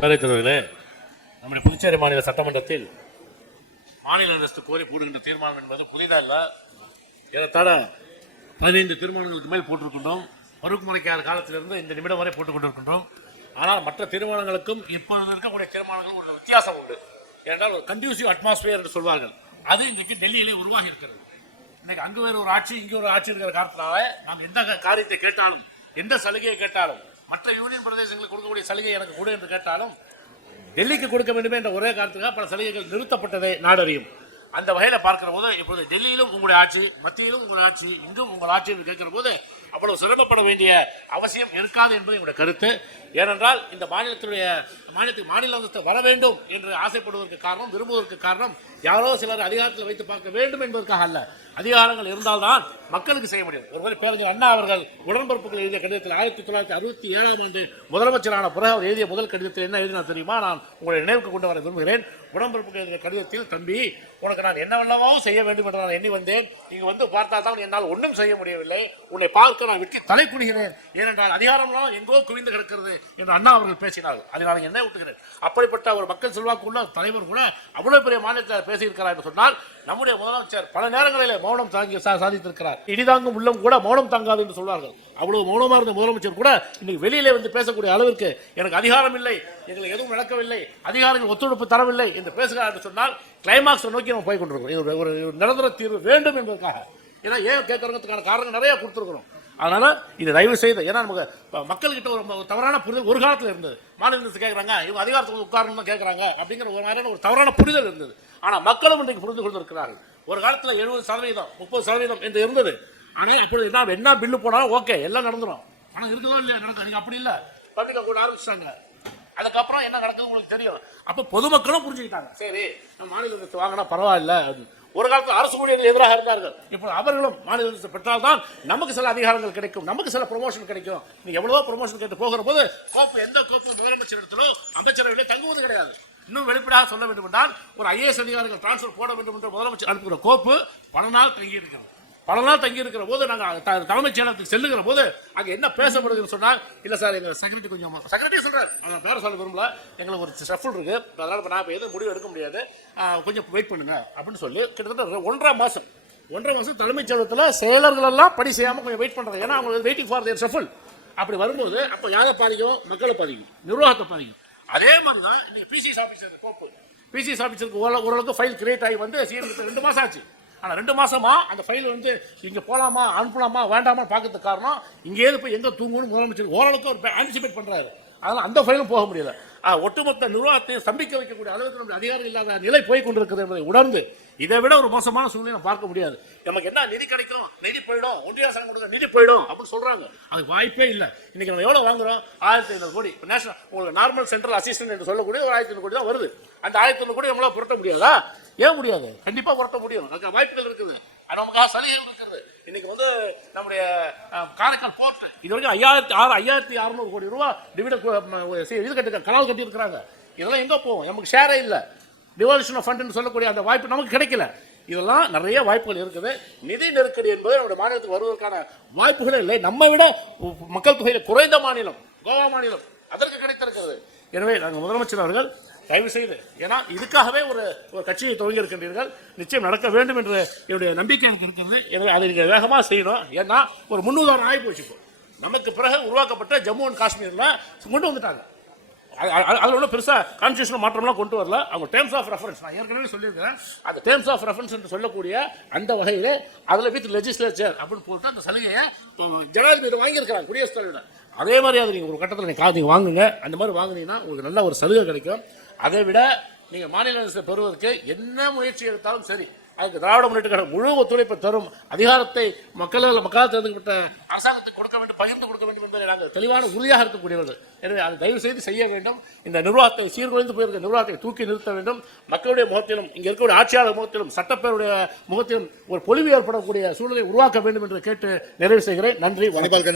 தலைவர்களே நம்முடைய புதுச்சேரி மாநில சட்டமன்றத்தில் மாநில அரசு கோரி போடுகின்ற தீர்மானம் என்பது புதிதல்ல ஏறத்தாழ பதினைந்து தீர்மானங்களுக்கு மேல் போட்டிருக்கின்றோம். பருப்பு முறைக்கான காலத்திலிருந்து இந்த நிமிடம் வரை போட்டுக்கொண்டிருக்கின்றோம் ஆனால் மற்ற தீர்மானங்களுக்கும் இப்பொழுது இருக்கக்கூடிய தீர்மானங்களும் ஒரு வித்தியாசம் உண்டு. ஏனென்றால் ஒரு கண்டியூசிவ் அட்மாஸ்பியர் என்று சொல்வார்கள். அது இன்றைக்கு டெல்லியிலே உருவாகி இருக்கிறது. இன்னைக்கு அங்கு வேறு ஒரு ஆட்சி இங்கே ஒரு ஆட்சி இருக்கிற காரணத்தினால நாம் எந்த காரியத்தை கேட்டாலும் எந்த சலுகையை கேட்டாலும் மற்ற யூனியன் பிரதேசங்களுக்கு கொடுக்கக்கூடிய சலுகை எனக்கு கொடு என்று கேட்டாலும் டெல்லிக்கு கொடுக்க வேண்டுமே என்ற ஒரே காரணத்துக்காக பல சலுகைகள் நிறுத்தப்பட்டதை நாடறியும். அந்த வகையில் பார்க்கிற போது இப்போது டெல்லியிலும் உங்களுடைய ஆட்சி மத்தியிலும் உங்களுடைய ஆட்சி இங்கும் உங்கள் ஆட்சி என்று கேட்கிற போது அவ்வளவு சிரமப்பட வேண்டிய அவசியம் இருக்காது என்பது என்னுடைய கருத்து. ஏனென்றால் இந்த மாநிலத்தினுடைய மாநிலத்துக்கு மாநில அந்தஸ்து வர வேண்டும் என்று ஆசைப்படுவதற்கு காரணம் விரும்புவதற்கு காரணம் யாரோ சிலர் அதிகாரத்தில் வைத்து பார்க்க வேண்டும் என்பதற்காக அல்ல. அதிகாரங்கள் இருந்தால்தான் மக்களுக்கு செய்ய முடியும். ஒருவரை பேரறிஞர் அண்ணா அவர்கள் உடன்பிறப்புகள் எழுதிய கடிதத்தில் ஆயிரத்தி தொள்ளாயிரத்தி அறுபத்தி ஏழாம் ஆண்டு முதலமைச்சரான பிறகு அவர் எழுதிய முதல் கடிதத்தில் என்ன எழுதினா தெரியுமா? நான் உங்களை நினைவுக்கு கொண்டு வர விரும்புகிறேன். உடன்பிறப்புகள் எழுதிய கடிதத்தில் தம்பி உனக்கு நான் என்னவெல்லாமோ செய்ய வேண்டும் என்று நான் எண்ணி வந்தேன். இங்கு வந்து பார்த்தால் தான் என்னால் ஒன்றும் செய்ய முடியவில்லை. உன்னை பார்க்க நான் விட்டு தலை குனிகிறேன் ஏனென்றால் அதிகாரம்லாம் எங்கோ குவிந்து கிடக்கிறது. என்று அண்ணா அவர்கள் பேசினார்கள். அதை நான் என்ன விட்டுகிறேன். அப்படிப்பட்ட ஒரு மக்கள் செல்வாக்கு உள்ள தலைவர் கூட அவ்வளவு பெரிய மாநிலத்தில் பேசியிருக்கிறார் என்று சொன்னால் நம்முடைய முதலமைச்சர் பல நேரங்களில் மௌனம் தாங்கி சா- சாதித்திருக்கிறார். இடிதாங்கும் உள்ளம் கூட மௌனம் தாங்காது என்று சொல்வார்கள். அவ்வளவு மௌனமாக இருந்த முதலமைச்சர் கூட இன்னைக்கு வெளியிலே வந்து பேசக்கூடிய அளவிற்கு எனக்கு அதிகாரம் இல்லை எங்களுக்கு எதுவும் நடக்கவில்லை அதிகாரிகள் ஒத்துழைப்பு தரவில்லை என்று பேசுகிறார் என்று சொன்னால் கிளைமாக்ஸ் நோக்கி நம்ம போய் கொண்டிருக்கிறோம். இது ஒரு- ஒரு ஒரு நிரந்தர தீர்வு வேண்டும் என்பதற்காக. ஏன்னா ஏன் கேட்கறதுக்கான காரணம் நிறைய கொடுத்துருக்கிறோம். அதனால் இது தயவு செய்து ஏன்னா நமக்கு மக்கள்கிட்ட ஒரு தவறான புரிதல் ஒரு காலத்தில் இருந்தது. மாநில அரசு கேட்குறாங்க இவங்க அதிகாரத்துக்கு உட்காரணும் தான் கேட்குறாங்க அப்படிங்கிற ஒரு மாதிரியான ஒரு தவறான புரிதல் இருந்தது. ஆனால் மக்களும் இன்றைக்கு புரிந்து கொண்டிருக்கிறார்கள். ஒரு காலத்தில் எழுபது சதவீதம் முப்பது சதவீதம் என்று இருந்தது. ஆனால் இப்பொழுது என்ன என்ன பில்லு போனாலும் ஓகே எல்லாம் நடந்துடும் ஆனால் இருக்குதோ இல்லையா நடக்கும் நீங்கள் அப்படி இல்லை. பப்ளிக் கூட ஆரம்பிச்சிட்டாங்க. அதுக்கப்புறம் என்ன நடக்குது உங்களுக்கு தெரியும். அப்போ பொதுமக்களும் புரிஞ்சுக்கிட்டாங்க. சரி நம்ம மாநில அரசு வாங்கினா பரவாயில்ல ஒரு காலத்தில் அரசு ஊழியர்கள் எதிராக இருந்தார்கள். இப்போ அவர்களும் மாநில அரசு பெற்றால்தான் நமக்கு சில அதிகாரங்கள் கிடைக்கும் நமக்கு சில ப்ரொமோஷன் கிடைக்கும். நீ எவ்வளவோ ப்ரொமோஷன் கேட்டு போகிற போது கோப்பு எந்த கோப்பு முதலமைச்சர் இடத்திலோ அமைச்சரவையிலே தங்குவது கிடையாது. இன்னும் வெளிப்படையாக சொல்ல வேண்டும் என்றால் ஒரு ஐஏஎஸ் அதிகாரிகள் டிரான்ஸ்ஃபர் போட வேண்டும் என்று முதலமைச்சர் அனுப்புகிற கோப்பு பல நாள் தங்கி இருக்கிறது. பல நாள் தங்கி இருக்கிற போது நாங்கள் தலைமைச் செயலகத்துக்கு செல்லுகிற போது அங்கே என்ன பேசப்படுதுன்னு சொன்னால் இல்லை சார் எங்கள் செக்ரட்டரி கொஞ்சம் செக்ரட்டரி சொல்கிறார் குமாரசாமி விரும்பல எங்களுக்கு ஒரு ஷஃபுல் இருக்கு. அதனால் இப்போ நான் இப்போ எதுவும் முடிவு எடுக்க முடியாது. கொஞ்சம் வெயிட் பண்ணுங்க அப்படின்னு சொல்லி கிட்டத்தட்ட ஒன்றரை மாதம் ஒன்றரை மாதம் தலைமைச் செயலகத்தில் செயலர்கள் எல்லாம் படி செய்யாமல் கொஞ்சம் வெயிட் பண்ணுறது ஏன்னா அவங்க வெயிட்டிங் ஃபார் தேர் ஷஃபுல் அப்படி வரும்போது அப்போ யாரை பாதிக்கும்? மக்களை பாதிக்கும். நிர்வாகத்தை பாதிக்கும். அதே மாதிரி தான் இன்றைக்கி பிசிஎஸ் ஆஃபீஸர் கோப்பு பிசிஎஸ் ஆஃபீஸருக்கு ஓரளவு- ஓரளவுக்கு ஃபைல் கிரியேட் ஆகி வந்து சிஎம் ரெண்டு மாதம் ஆச்சு. ஆனால் ரெண்டு மாதமாக அந்த ஃபைல் வந்து இங்கே போகலாமா அனுப்பலாமா வேண்டாமா பார்க்கறதுக்கு காரணம் இங்கேயே போய் எங்கே தூங்கணும்னு முதலமைச்சர் ஓரளவுக்கு ஒரு ஆன்டிசிபேட் பண்ணுறாரு அதனால் அந்த ஃபைலும் போக முடியல. ஒட்டுமொத்த நிர்வாகத்தையும் சம்பிக்க வைக்கக்கூடிய அளவுக்கு நம்முடைய அதிகாரம் இல்லாத நிலை போய் கொண்டிருக்கிறது என்பதை உணர்ந்து இதை விட ஒரு மோசமான சூழ்நிலை பார்க்க முடியாது. நமக்கு என்ன நிதி கிடைக்கும்? நிதி போயிடும். ஒன்றிய அரசாங்கம் கொடுக்க நிதி போயிடும் அப்படின்னு சொல்றாங்க. அதுக்கு வாய்ப்பே இல்லை. இன்னைக்கு நம்ம எவ்வளவு வாங்குறோம்? ஆயிரத்தி ஐநூறு கோடி. இப்போ நேஷனல் உங்களுக்கு நார்மல் சென்ட்ரல் அசிஸ்டன்ட் என்று சொல்லக்கூடிய ஒரு ஆயிரத்தி ஐநூறு கோடி தான் வருது. அந்த ஆயிரத்தி ஐநூறு கோடி நம்மளால புரட்ட முடியாதா? ஏன் முடியாது? கண்டிப்பாக புரட்ட முடியும். அதுக்கு வாய்ப்புகள் இருக்குது. நமக்காக சலுகைகள் இருக்கிறது இன்னைக்கு வந்து நம்முடைய காரைக்கால் போர்ட். இது வரைக்கும் ஐயாயிரத்தி ஆறு ஐயாயிரத்தி அறுநூறு கோடி ரூபா டிவிட இது கட்டி கனவு கட்டியிருக்கிறாங்க. இதெல்லாம் எங்கே போகும் நமக்கு ஷேரே இல்லை. டிவால்யூஷன் ஆஃப் ஃபண்ட்னு சொல்லக்கூடிய அந்த வாய்ப்பு நமக்கு கிடைக்கல. இதெல்லாம் நிறைய வாய்ப்புகள் இருக்குது. நிதி நெருக்கடி என்பது நம்முடைய மாநிலத்துக்கு வருவதற்கான வாய்ப்புகளே இல்லை. நம்ம விட மக்கள் தொகையில் குறைந்த மாநிலம் கோவா மாநிலம் அதற்கு கிடைத்திருக்கிறது. எனவே நாங்கள் முதலமைச்சர் அவர்கள் தயவு செய்து ஏன்னா இதுக்காகவே ஒரு ஒரு கட்சியை துவங்கி இருக்கின்றீர்கள். நிச்சயம் நடக்க வேண்டும் என்ற என்னுடைய நம்பிக்கை எனக்கு இருக்கிறது. எனவே அதை நீங்கள் வேகமாக செய்யணும். ஏன்னா ஒரு முன்னுதாரணம் ஆகி போச்சு இப்போ. நமக்கு பிறகு உருவாக்கப்பட்ட ஜம்மு அண்ட் காஷ்மீரில் கொண்டு வந்துட்டாங்க. அது- அதில் ஒன்றும் பெருசாக கான்ஸ்டியூஷன் மாற்றம்லாம் கொண்டு வரல. அவங்க டேர்ம்ஸ் ஆஃப் ரெஃபரன்ஸ் நான் ஏற்கனவே சொல்லியிருக்கிறேன். அந்த டேர்ம்ஸ் ஆஃப் ரெஃபரன்ஸ் என்று சொல்லக்கூடிய அந்த வகையில் அதில் வித் லெஜிஸ்லேச்சர் அப்படின்னு போட்டு அந்த சலுகையை ஜனாதிபதி வாங்கியிருக்கிறாங்க குடியரசுத் தலைவர் அதே மாதிரி அது நீங்கள் ஒரு கட்டத்தில் நீங்கள் காது வாங்குங்க. அந்த மாதிரி வாங்குனீங்கன்னா உங்களுக்கு நல்ல ஒரு சலுகை கிடைக்கும். அதை விட நீங்கள் மாநில அரசு பெறுவதற்கு என்ன முயற்சி எடுத்தாலும் சரி அதுக்கு திராவிட முன்னேற்ற கழகம் முழு ஒத்துழைப்பை தரும் அதிகாரத்தை மக்களால் மக்களால் தேர்ந்தெடுக்கப்பட்ட அரசாங்கத்துக்கு கொடுக்க வேண்டும் பகிர்ந்து கொடுக்க வேண்டும் என்பதை நாங்கள் தெளிவான உறுதியாக இருக்கக்கூடியவர்கள். எனவே அதை தயவு செய்து செய்ய வேண்டும். இந்த நிர்வாகத்தை சீர்குலைந்து போயிருக்க நிர்வாகத்தை தூக்கி நிறுத்த வேண்டும். மக்களுடைய முகத்திலும் இங்கே இருக்கக்கூடிய ஆட்சியாளர் முகத்திலும் சட்டப்பேருடைய முகத்திலும் ஒரு பொலிவு ஏற்படக்கூடிய சூழலை உருவாக்க வேண்டும் என்று கேட்டு நிறைவு செய்கிறேன். நன்றி வணக்கம்.